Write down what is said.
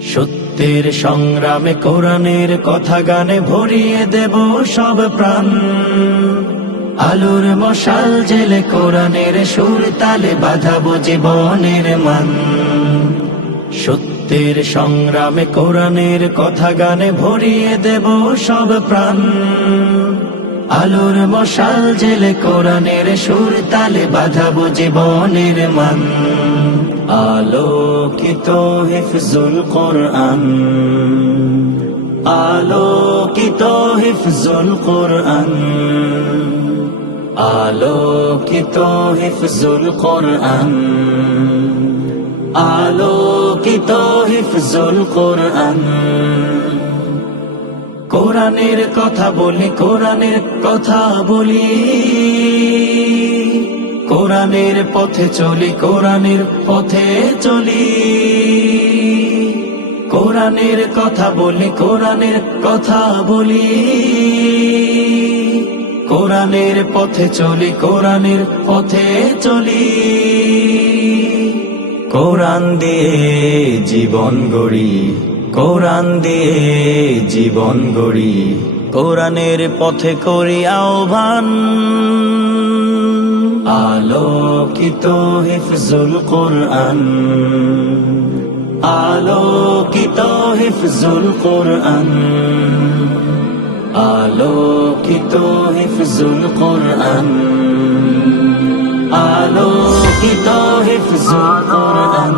সত্যের সংগ্রামে কোরআনের কথা গানে ভরিয়ে দেব সব প্রাণ। আলোর মশাল জেলে কোরআনের সুর তালে বাঁধাবো জীবনের মান। সত্যের সংগ্রামে কোরআনের কথা গানে ভরিয়ে দেব সব প্রাণ। আলোর মশাল জেলে কোরআনের সুর তালে বাঁধাবো জীবনের মান। আলোকিত হিফজুল কোরআন, আলোকিত হিফজুল কোরআন, আলোকিত হিফজুল কোরআন, আলোকিত হিফজুল কোরআন। কোরআনের কথা বলি, কোরআনের কথা বলি, কোরআনের পথে চলি, কোরআনের পথে চলি। কোরআনের কথা বলি, কোরআনের কথা বলি, কোরআনের পথে চলি, কোরআনের পথে চলি। কোরআন দিয়ে জীবন গড়ি, কোরআন দিয়ে জীবন গড়ি, কোরআনের পথে করি আহ্বান। আলোকিত হিফজুল কোরআন, আলোকিত হিফজুল কোরআন, আলোকিত হিফজুল কোরআন, আলোকিত হিফজুল কোরআন।